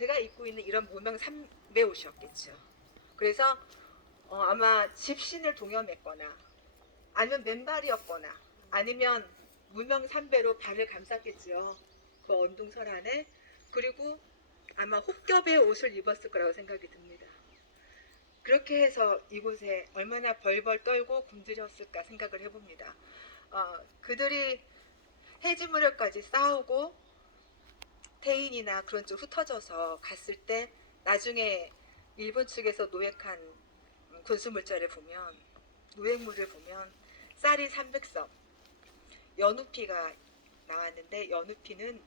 제가 입고 있는 이런 무명 삼배 옷이었겠죠. 그래서 어, 아마 집신을 동여맸거나 아니면 맨발이었거나 아니면 무명 삼배로 발을 감쌌겠죠. 그 언둥설 안에 그리고 아마 혹겹의 옷을 입었을 거라고 생각이 듭니다. 그렇게 해서 이곳에 얼마나 벌벌 떨고 굶주렸을까 생각을 해봅니다. 어, 그들이 해지무렵까지 싸우고 태인이나 그런 쪽 흩어져서 갔을 때 나중에 일본 측에서 노획한 음, 군수물자를 보면 노획물을 보면 쌀이 300석 연우피가 나왔는데 연우피는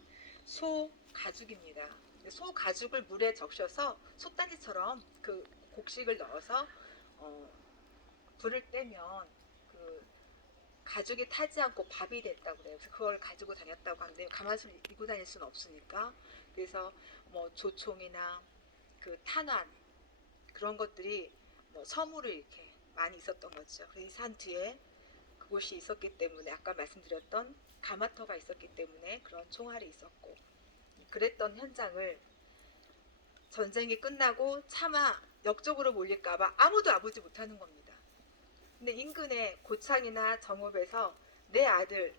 소 가죽입니다. 소 가죽을 물에 적셔서 솥단지처럼 그 곡식을 넣어서 어, 불을 떼면 그 가죽이 타지 않고 밥이 됐다고 그래요. 그래서 그걸 가지고 다녔다고 하는데 가마솥 입고 다닐 수는 없으니까 그래서 뭐 조총이나 그 탄환 그런 것들이 뭐 섬으로 이렇게 많이 있었던 거죠. 이 산 뒤에 그곳이 있었기 때문에 아까 말씀드렸던 가마터가 있었기 때문에 그런 총알이 있었고 그랬던 현장을 전쟁이 끝나고 차마 역적으로 몰릴까봐 아무도 아보지 못하는 겁니다. 근데 인근의 고창이나 정읍에서 내 아들,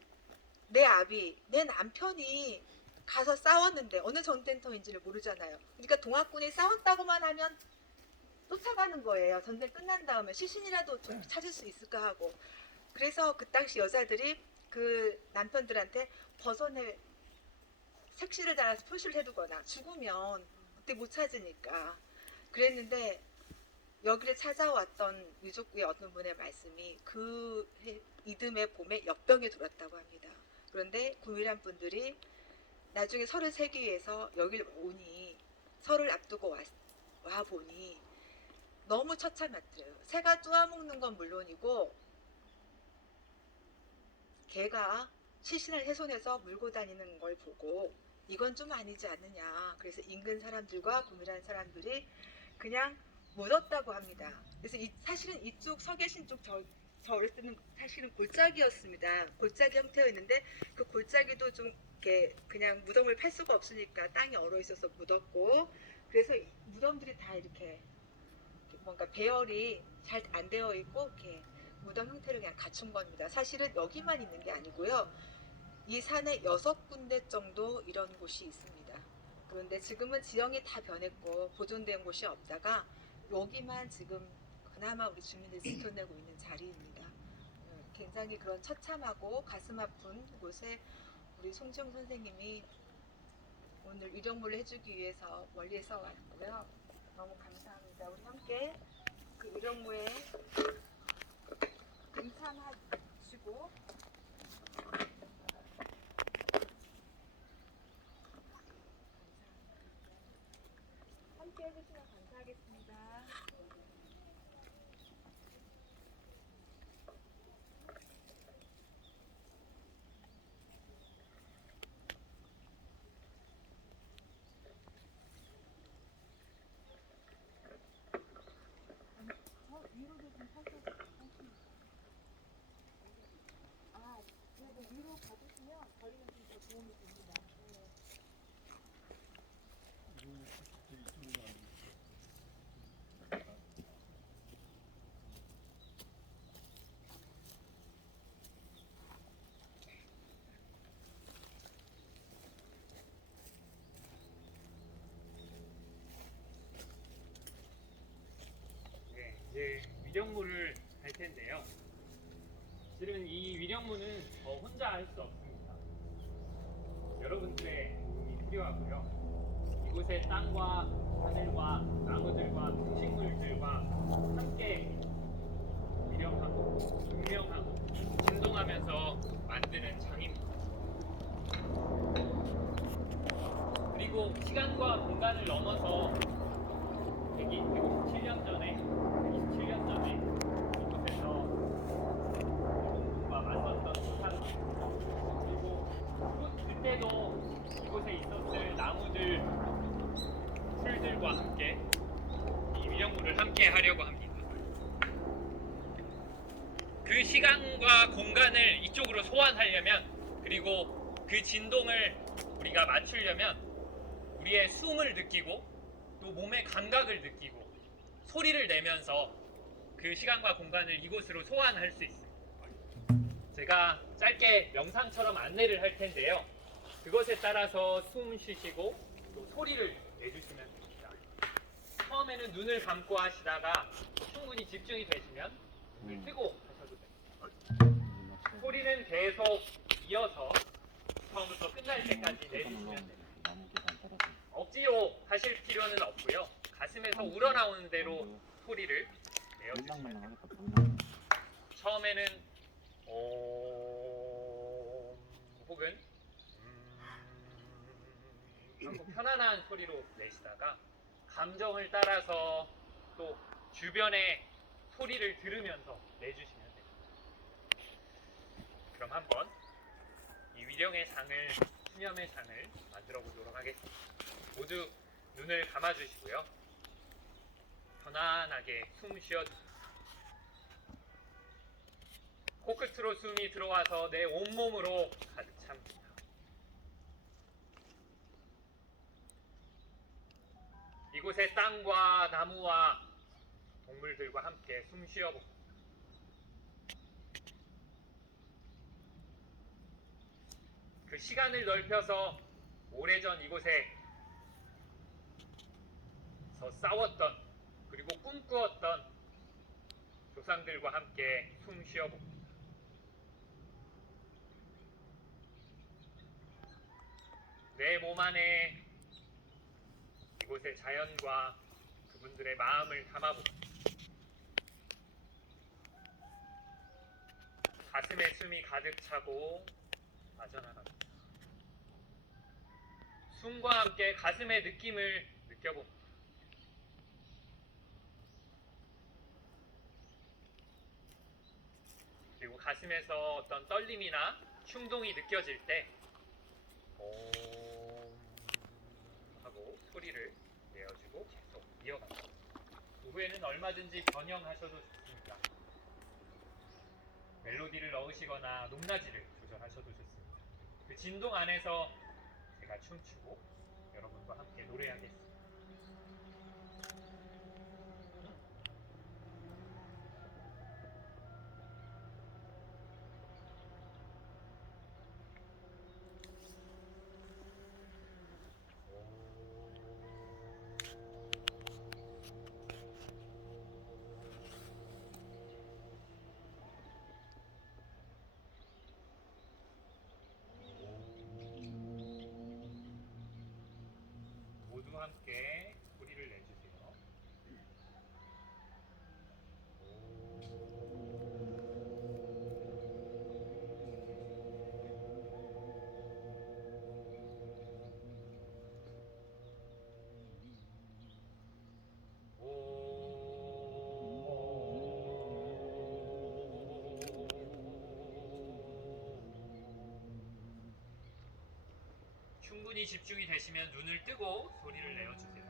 내 아비, 내 남편이 가서 싸웠는데 어느 전쟁터인지를 모르잖아요. 그러니까 동학군이 싸웠다고만 하면 쫓아가는 거예요. 전쟁 끝난 다음에 시신이라도 좀 찾을 수 있을까 하고. 그래서 그 당시 여자들이 그 남편들한테 버선에 색시를 달아서 표시를 해두거나 죽으면 그때 못 찾으니까 그랬는데 여기를 찾아왔던 유족의 어떤 분의 말씀이 그 해- 이듬해 봄에 역병이 돌았다고 합니다. 그런데 구밀한 분들이 나중에 설을 세기 위해서 여기를 오니 설을 앞두고 와, 와 보니 너무 처참했더래요. 새가 쪼아먹는 건 물론이고 개가 시신을 훼손해서 물고 다니는 걸 보고 이건 좀 아니지 않느냐. 그래서 인근 사람들과 구밀한 사람들이 그냥 묻었다고 합니다. 그래서 이, 사실은 이쪽 서 계신 쪽 저, 저 어렸을 때는 사실은 골짜기였습니다. 골짜기 형태였는데 그 골짜기도 좀 이렇게 그냥 무덤을 팔 수가 없으니까 땅이 얼어 있어서 묻었고 그래서 이 무덤들이 다 이렇게 뭔가 배열이 잘 안 되어 있고 이렇게 무덤 형태를 그냥 갖춘 겁니다. 사실은 여기만 있는 게 아니고요. 이 산에 여섯 군데 정도 이런 곳이 있습니다. 그런데 지금은 지형이 다 변했고 보존된 곳이 없다가 여기만 지금 그나마 우리 주민들이 지켜내고 있는 자리입니다. 음, 굉장히 그런 처참하고 가슴 아픈 곳에 우리 송지영 선생님이 오늘 유령물을 해주기 위해서 멀리에서 왔고요. 너무 감사합니다. 우리 함께 그 유령무에 동참하시고 함께 해주시면 감사하겠습니다. 어, 위로도 좀 살짝 아, 그래도 위로 가주시면 저희는 좀더 도움이 됩니다. 네. 위령무를 할 텐데요. 실은 이 위령무는 저 혼자 할 수 없습니다. 여러분들의 도움이 필요하고요. 이곳의 땅과 하늘과 나무들과 식물들과 함께 위령하고 분명하고 진동하면서 만드는 장입니다. 그리고 시간과 공간을 넘어서 100, 157년 전에 27년 전에 이곳에서 일본군과 맞섰던 사람 그리고 그- 그때도 이곳에 있었을 나무들 풀들과 함께 이 위령물을 함께 하려고 합니다. 그 시간과 공간을 이쪽으로 소환하려면 그리고 그 진동을 우리가 맞추려면 우리의 숨을 느끼고 또 몸의 감각을 느끼고 소리를 내면서 그 시간과 공간을 이곳으로 소환할 수 있습니다. 제가 짧게 명상처럼 안내를 할 텐데요. 그것에 따라서 숨 쉬시고 또 소리를 내주시면 됩니다. 처음에는 눈을 감고 하시다가 충분히 집중이 되시면 눈을 뜨고 하셔도 됩니다. 소리는 계속 이어서 처음부터 끝날 때까지 내주시면 됩니다. 억지로 하실 필요는 없고요. 가슴에서 우러나오는 대로 소리를 내어주시면 됩니다. 처음에는 오 혹은 음 편안한 소리로 내시다가 감정을 따라서 또 주변의 소리를 들으면서 내주시면 됩니다. 그럼 한번 이 위령의 상을 수념의 상을 만들어 보도록 하겠습니다. 모두 눈을 감아주시고요. 편안하게 숨 쉬어주세요. 코끝으로 숨이 들어와서 내 온몸으로 가득 찹니다. 이곳의 땅과 나무와 동물들과 함께 숨 쉬어봅니다. 그 시간을 넓혀서 오래전 이곳에 서 싸웠던 그리고 꿈꾸었던 조상들과 함께 숨 쉬어봅니다. 내 몸 안에 이곳의 자연과 그분들의 마음을 담아봅니다. 가슴에 숨이 가득 차고 빠져나갑니다. 숨과 함께 가슴의 느낌을 느껴봅니다. 가슴에서 어떤 떨림이나 충동이 느껴질 때옴 하고 소리를 내어주고 계속 이어갑니다. 그 후에는 얼마든지 변형하셔도 좋습니다. 멜로디를 넣으시거나 높낮이를 조절하셔도 좋습니다. 그 진동 안에서 제가 춤추고 여러분과 함께 노래하겠습니다. 함께 충분히 집중이 되시면 눈을 뜨고 소리를 내어주세요.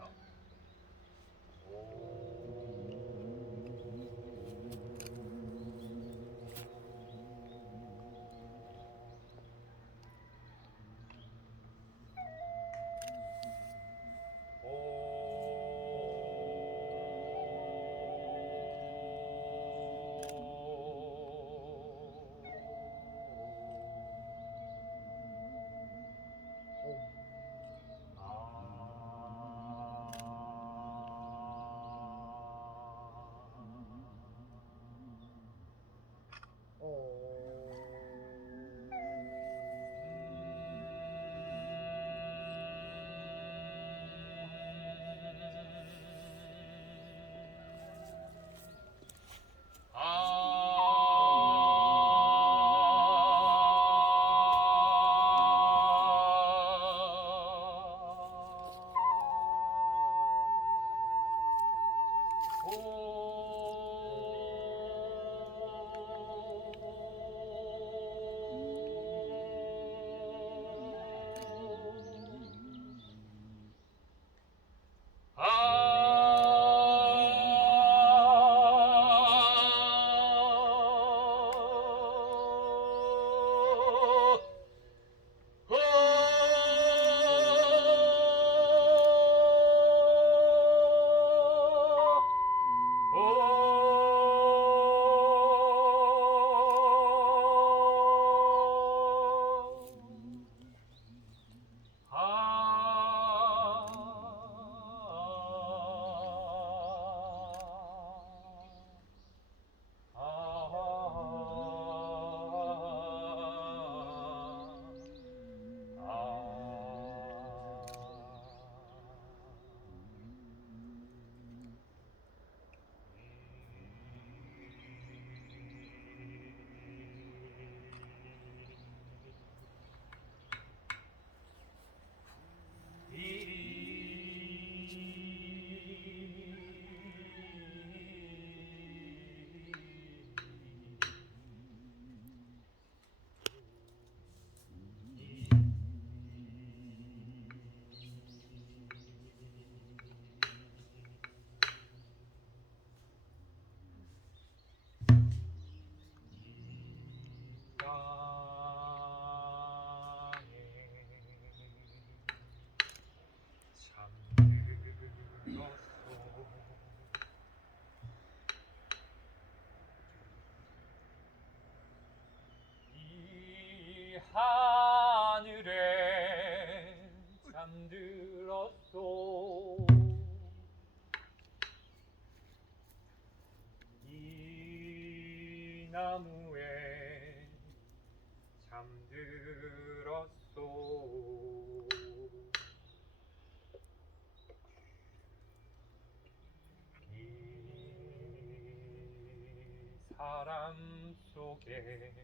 사람 속에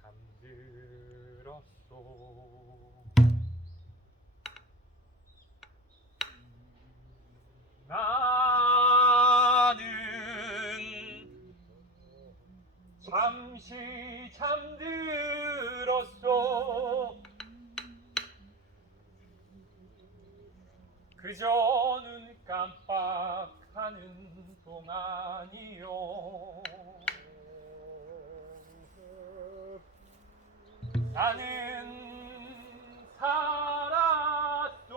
잠들었소. 나는 잠시 잠들었소. 그저 눈 깜빡 하는 동안이요. 나는 살았소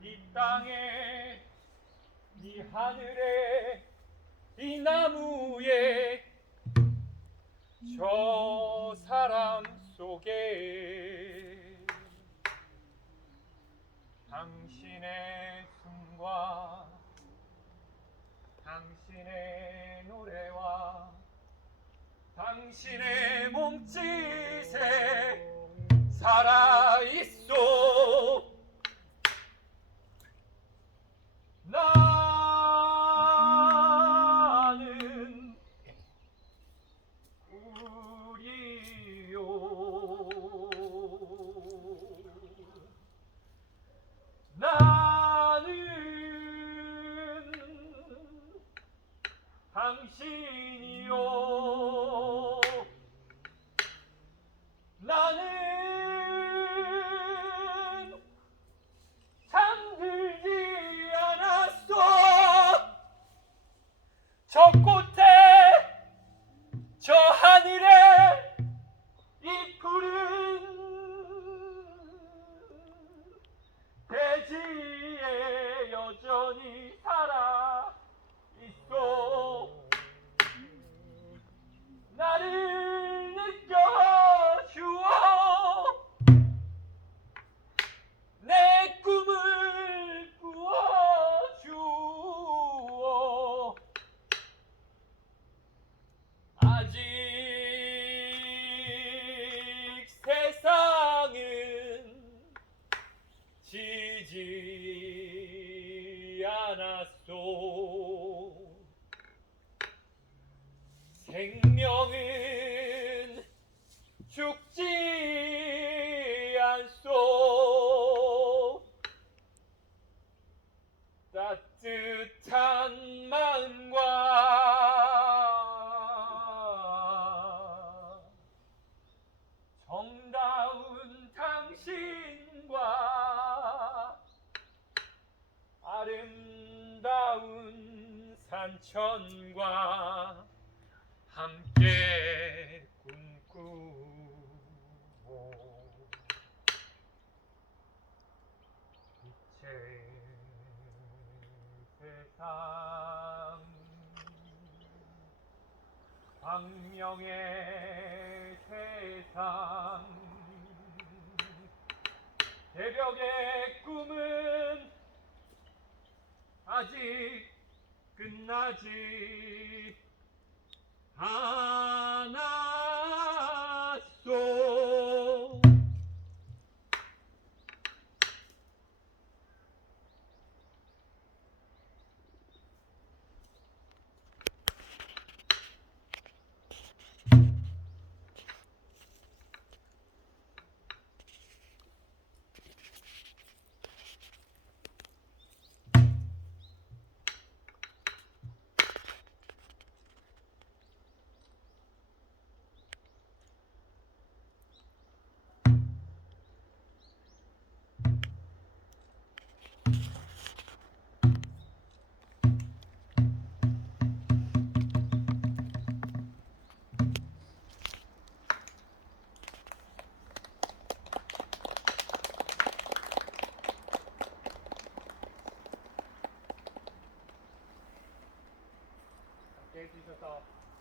이 땅에 이 하늘에 이 나무에 저 사람 속에 당신의 숨과 당신의 노래와 당신의 몸짓에 살아있어 당신이요 산천과 함께 꿈꾸고 빛의 세상 광명의 세상 새벽의 꿈은 아직 끝나지 해주셔서